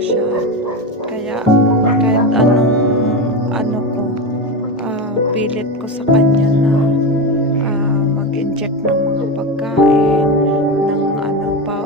siya. Kaya kahit anong ano ko, pilit ko sa kanya na mag-inject ng mga pagkain, ng ano pa,